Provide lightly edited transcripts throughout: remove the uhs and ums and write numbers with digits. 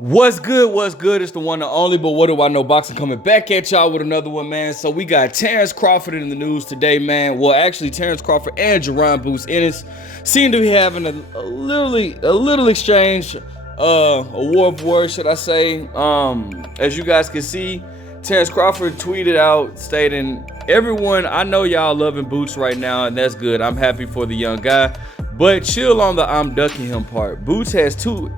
What's good? What's good? It's the one and only, but what do I know? Boxing coming back at y'all with another one, man. So we got Terence Crawford in the news today, man. Well, actually, Terence Crawford and Jaron Ennis seem to be having a little exchange, a war of words, should I say? As you guys can see, Terence Crawford tweeted out stating, "Everyone, I know y'all loving Boots right now, and that's good. I'm happy for the young guy. But chill on the I'm ducking him part. Boots had two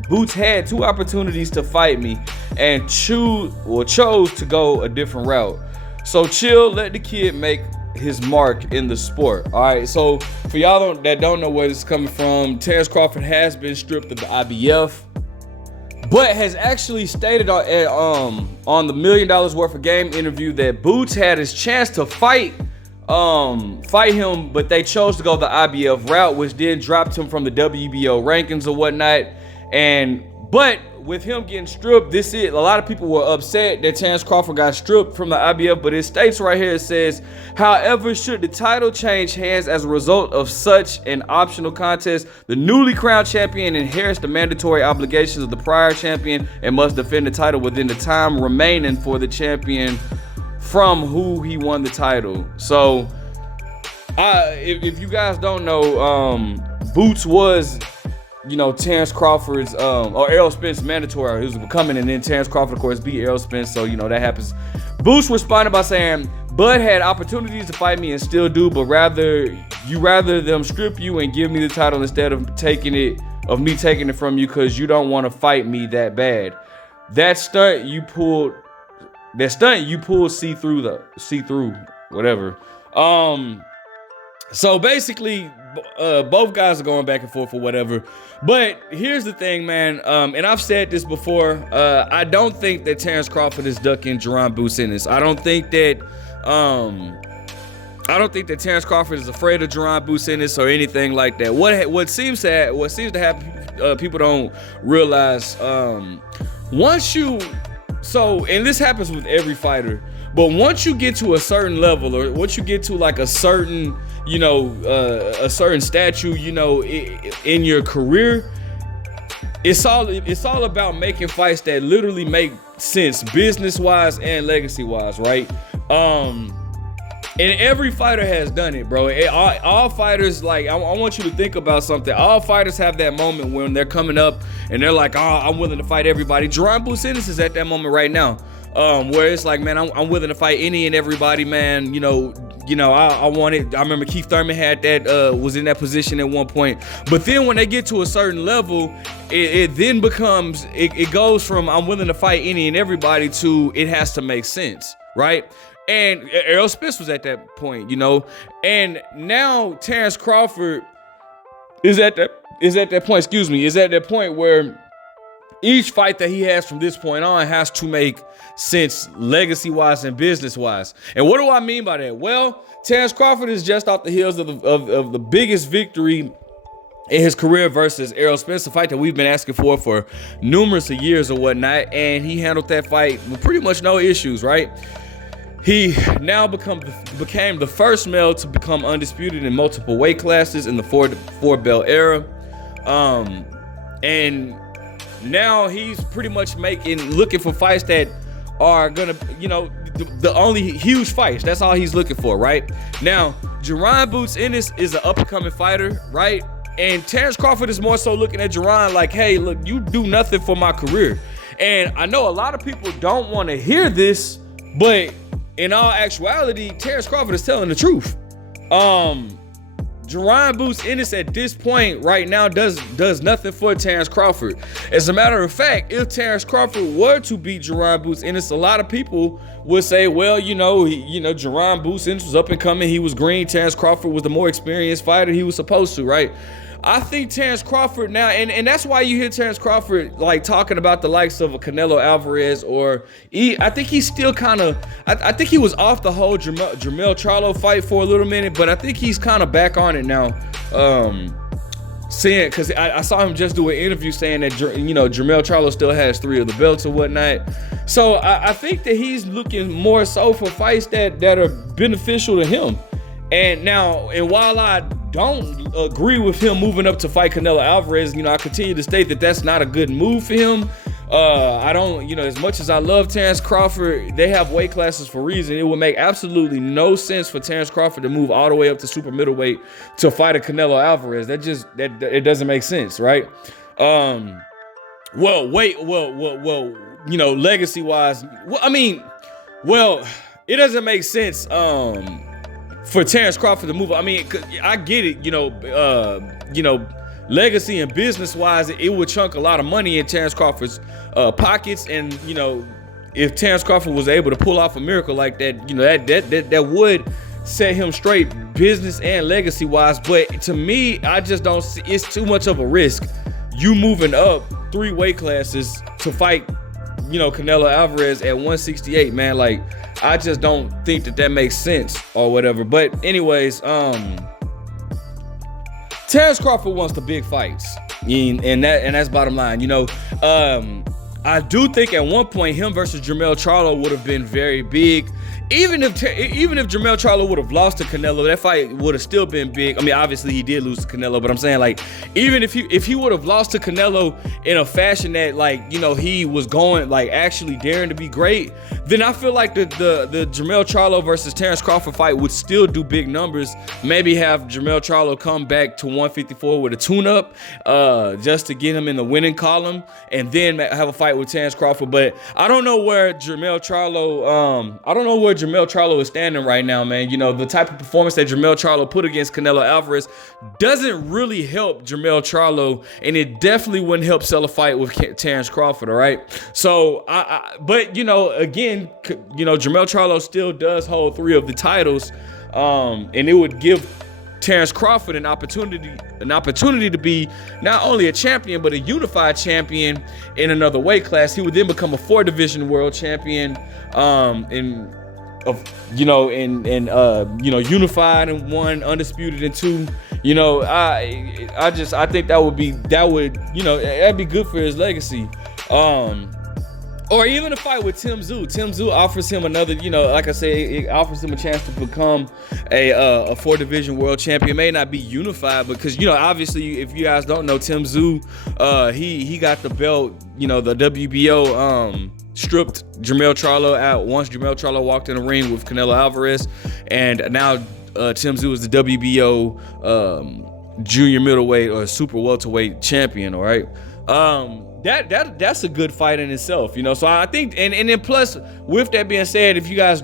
opportunities to fight me and chose to go a different route. So chill, let the kid make his mark in the sport." All right, so for y'all that don't know where this is coming from, Terence Crawford has been stripped of the IBF, but has actually stated on the $1 million worth of game interview that Boots had his chance to fight him, but they chose to go the IBF route, which then dropped him from the WBO rankings or whatnot. But with him getting stripped, a lot of people were upset that Terence Crawford got stripped from the IBF, but it states right here, it says, "However, should the title change hands as a result of such an optional contest, the newly crowned champion inherits the mandatory obligations of the prior champion and must defend the title within the time remaining for the champion from who he won the title." So if you guys don't know, Boots was, Terence Crawford's or Errol Spence's mandatory. It was becoming, and then Terence Crawford, of course, beat Errol Spence, so that happens. Boots responded by saying, "Bud had opportunities to fight me and still do, but rather them strip you and give me the title instead of me taking it from you because you don't want to fight me that bad. That stunt you pulled see through whatever." So basically, both guys are going back and forth or whatever. But here's the thing, man. And I've said this before. I don't think that Terence Crawford is ducking Jaron Ennis. I don't think that Terence Crawford is afraid of Jaron Ennis or anything like that. What seems to happen, people don't realize. And this happens with every fighter, but once you get to a certain level, or once you get to like a certain, a certain statue, in your career, it's all about making fights that literally make sense business-wise and legacy-wise, right? And every fighter has done it, bro. All fighters, like, I want you to think about something. All fighters have that moment when they're coming up and they're like, "Oh, I'm willing to fight everybody." Jaron Ennis is at that moment right now, where it's like, man, I'm willing to fight any and everybody, man. I want it. I remember Keith Thurman had that, was in that position at one point. But then when they get to a certain level, it then becomes, it goes from I'm willing to fight any and everybody to it has to make sense, right? And Errol Spence was at that point, and now Terence Crawford is at that point where each fight that he has from this point on has to make sense legacy-wise and business-wise. And what do I mean by that? Well, Terence Crawford is just off the heels of the biggest victory in his career versus Errol Spence, a fight that we've been asking for numerous of years or whatnot, and he handled that fight with pretty much no issues, right? He now became the first male to become undisputed in multiple weight classes in the four belt era, and now he's pretty much looking for fights that are gonna, the only huge fights. That's all he's looking for, right? Now, Jaron Ennis is an up-and-coming fighter, right? And Terence Crawford is more so looking at Jaron like, "Hey, look, you do nothing for my career." And I know a lot of people don't want to hear this, but in all actuality, Terence Crawford is telling the truth. Jaron Ennis at this point right now does nothing for Terence Crawford. As a matter of fact, if Terence Crawford were to beat Jaron Ennis, a lot of people would say, well, Jaron Ennis was up and coming, he was green. Terence Crawford was the more experienced fighter, he was supposed to, right? I think Terence Crawford now, and that's why you hear Terence Crawford like talking about the likes of a Canelo Alvarez, or I think he's still kind of, I think he was off the whole Jermell Charlo fight for a little minute, but I think he's kind of back on it now. Saying, because I saw him just do an interview saying that Jermell Charlo still has 3 of the belts or whatnot. So I think that he's looking more so for fights that are beneficial to him. And while I don't agree with him moving up to fight Canelo Alvarez, I continue to state that that's not a good move for him. I don't, as much as I love Terence Crawford, they have weight classes for a reason. It would make absolutely no sense for Terence Crawford to move all the way up to super middleweight to fight a Canelo Alvarez. That it doesn't make sense, right? Legacy wise, it doesn't make sense for Terence Crawford to move. I mean, I get it, legacy and business wise, it would chunk a lot of money in Terence Crawford's pockets, and if Terence Crawford was able to pull off a miracle like that, that would set him straight business and legacy wise. But to me, I just don't see, it's too much of a risk. You moving up 3 weight classes to fight, Canelo Alvarez at 168, man. Like, I just don't think that makes sense or whatever. But anyways, Terence Crawford wants the big fights, and that's bottom line. I do think at one point him versus Jermell Charlo would have been very big. Even if Jermell Charlo would have lost to Canelo, that fight would have still been big. I mean, obviously he did lose to Canelo, but I'm saying, like, even if he would have lost to Canelo in a fashion that, like, he was going, like, actually daring to be great, then I feel like the Jermell Charlo versus Terence Crawford fight would still do big numbers. Maybe have Jermell Charlo come back to 154 with a tune-up, just to get him in the winning column, and then have a fight with Terence Crawford. But I don't know where Jermell Charlo is standing right now, man. The type of performance that Jermell Charlo put against Canelo Alvarez doesn't really help Jermell Charlo, and it definitely wouldn't help sell a fight with Terence Crawford, all right? So, but again, Jermell Charlo still does hold 3 of the titles, and it would give Terence Crawford an opportunity to be not only a champion but a unified champion in another weight class. He would then become a 4-division world champion, unified in 1, undisputed in 2. I think that'd be good for his legacy. Or even a fight with Tim Tszyu. Tim Tszyu offers him another, like I said, it offers him a chance to become a 4-division world champion. It may not be unified because, obviously, if you guys don't know, Tim Tszyu, he got the belt, the WBO stripped Jermell Charlo out once Jermell Charlo walked in the ring with Canelo Alvarez, and now Tim Tszyu is the WBO junior middleweight or super welterweight champion. All right. That's a good fight in itself, So I think, and then plus, with that being said, if you guys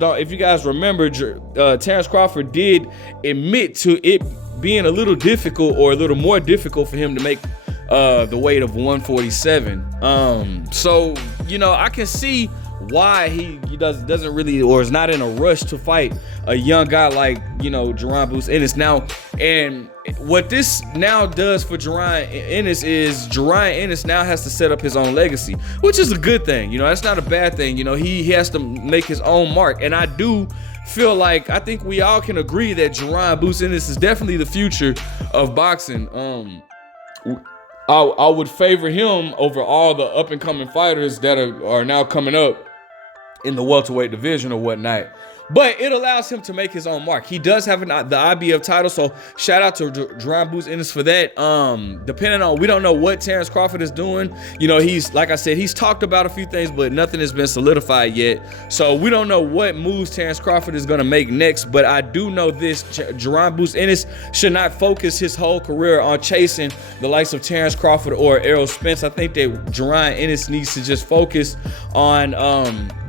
remember, Terence Crawford did admit to it being a little difficult, or a little more difficult, for him to make the weight of 147. So I can see why he doesn't really, or is not in a rush to fight a young guy like Jaron Bruce Ennis now. And what this now does for Jaron Ennis is Jaron Ennis now has to set up his own legacy, which is a good thing. That's not a bad thing. He has to make his own mark, and I do feel like, I think we all can agree that Jaron Bruce Ennis is definitely the future of boxing. I would favor him over all the up and coming fighters that are now coming up in the welterweight division or whatnot. But it allows him to make his own mark. He does have the IBF title, so shout out to Jaron Bruce Ennis for that. Depending on, we don't know what Terence Crawford is doing. He's, like I said, he's talked about a few things, but nothing has been solidified yet. So we don't know what moves Terence Crawford is going to make next. But I do know this: Jaron Bruce Ennis should not focus his whole career on chasing the likes of Terence Crawford or Errol Spence. I think that Jaron Ennis needs to just focus on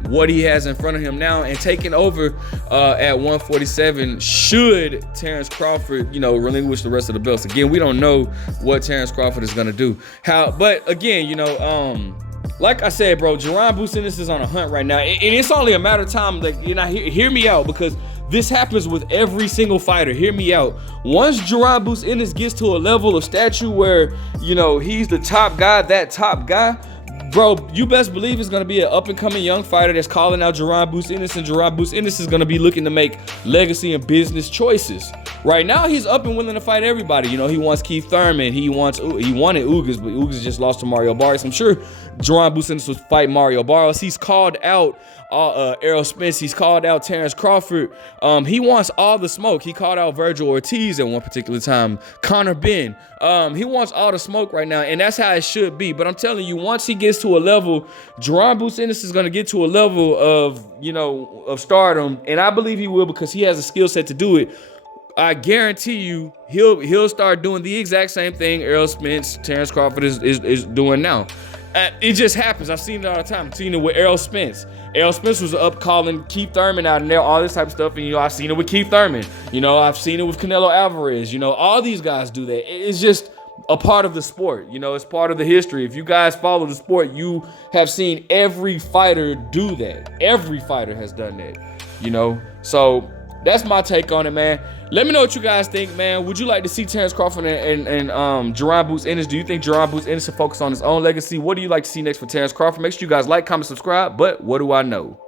what he has in front of him now, and taking over at 147 should Terence Crawford, relinquish the rest of the belts. Again, we don't know what Terence Crawford is gonna do. But again, like I said, bro, Jaron Bruce Ennis is on a hunt right now, and it's only a matter of time. Like, hear me out, because this happens with every single fighter. Hear me out. Once Jaron Bruce Ennis gets to a level of stature where he's the top guy, bro, you best believe it's going to be an up-and-coming young fighter that's calling out Jaron Bruce Ennis, and Jaron Bruce Ennis is going to be looking to make legacy and business choices. Right now, he's up and willing to fight everybody. You know, he wants Keith Thurman. He wanted Ugas, but Ugas just lost to Mario Barrios. I'm sure Jaron Ennis will fight Mario Barrios. He's called out Errol Spence. He's called out Terence Crawford. He wants all the smoke. He called out Virgil Ortiz at one particular time. Conor Benn. He wants all the smoke right now, and that's how it should be. But I'm telling you, once he gets to a level, Jaron Ennis is going to get to a level of, you know, of stardom, and I believe he will because he has a skill set to do it. I guarantee you, he'll start doing the exact same thing Errol Spence, Terence Crawford is doing now. It just happens. I've seen it all the time. I've seen it with Errol Spence. Errol Spence was up calling Keith Thurman out and there, all this type of stuff. And, you know, I've seen it with Keith Thurman. You know, I've seen it with Canelo Alvarez. You know, all these guys do that. It's just a part of the sport. You know, it's part of the history. If you guys follow the sport, you have seen every fighter do that. Every fighter has done that, you know. So that's my take on it, man. Let me know what you guys think, man. Would you like to see Terence Crawford and Jaron Ennis? Do you think Jaron Ennis should focus on his own legacy? What do you like to see next for Terence Crawford? Make sure you guys like, comment, subscribe. But what do I know?